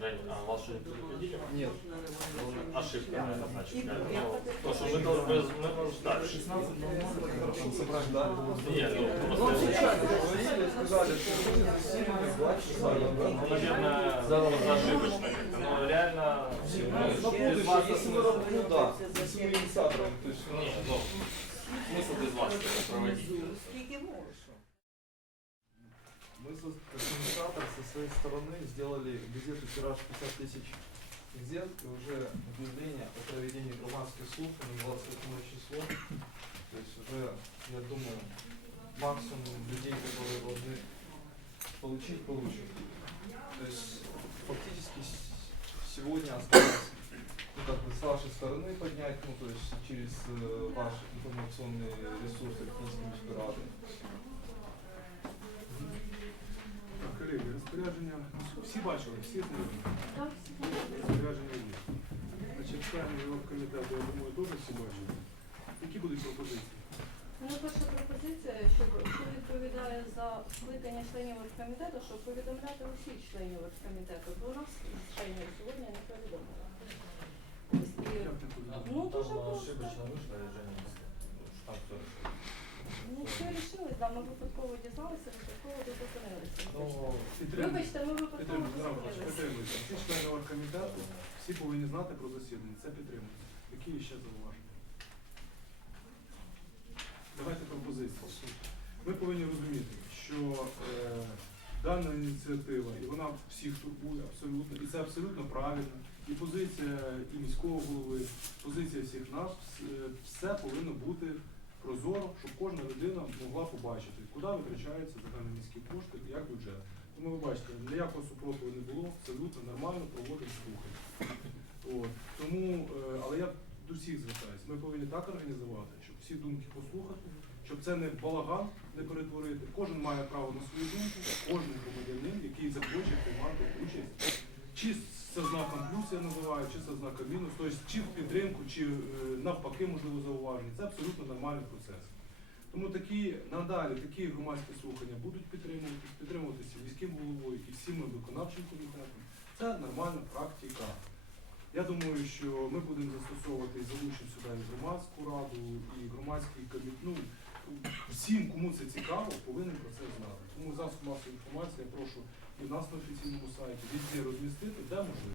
Жень, а вас что не предупредили? Нет. Ну, Ошибка, наверное, значит. да. Ну, то, что мы должны, мы можем дальше. 16.00 там собрать, да? Нет, ну, Ну, просто, сейчас говорили, сказали, что будет засилие, два часа, ну, да? наверное, просто ошибочно как-то. Но реально, Ну, без будущее, вас если смысл. мы, ну да, если мы инициатором, то есть... Нет, ну, смысл без вас это проводить. Своей стороны сделали газету тираж 50 тысяч газет и уже объявление о проведении громадских слушаний на 28 число. То есть уже, я думаю, максимум людей, которые должны получить, получат. То есть фактически сегодня осталось ну, как бы с вашей стороны поднять, ну то есть через э, ваш информационный ресурс Финской міської Всі бачили, всі знайомі. Розпорядження є. Значить, члени комітету, я думаю, теж всі бачили. Які будуть пропозиції? Ну, перша пропозиція, щоб хто відповідає за скликання членів оргкомітету, щоб повідомляти усіх членів оргкомітету, бо у нас членів сьогодні не повідомили. Ось, і, ну, дуже просто. ошибочно все решил. Ну, все рішили, да, ми випадково дізналися, випадково тут опинилися. Ну. Вибачте, ми випадково зупинилися. підтримуйте. Всі члени оргкомітету, всі повинні знати про засідання. Це підтримується. Які ще зауваження? Давайте пропозиції. Ми повинні розуміти, що е, дана ініціатива, і вона всіх турбує абсолютно, і це абсолютно правильно. І позиція і міського голови, позиція всіх нас, е, все повинно бути прозоро, щоб кожна людина могла побачити, куди витрачаються загальноміські кошти і як бюджет. Тому ви бачите, ніякого супротиву не було, абсолютно нормально проводимо слухання. Тому, е, але я до всіх звертаюся. Ми повинні так організувати, щоб всі думки послухати, щоб це не балаган не перетворити. Кожен має право на свою думку, кожен громадянин, який захоче приймати участь. Чи це знаком плюс я називаю, чи це знаком мінус, тобто чи в підтримку, чи е, навпаки, можливо, зауваження. Це абсолютно нормальний процес. Тому такі надалі такі громадські слухання будуть підтримуватися, підтримуватися міським головою і всім виконавчим комітетом. Це нормальна практика. Я думаю, що ми будемо застосовувати і залучимо сюди і громадську раду, і громадський комітет. Ну, всім, кому це цікаво, повинен про це знати. Тому засоб масової інформації я прошу і в нас на офіційному сайті везде розмістити, де можливо.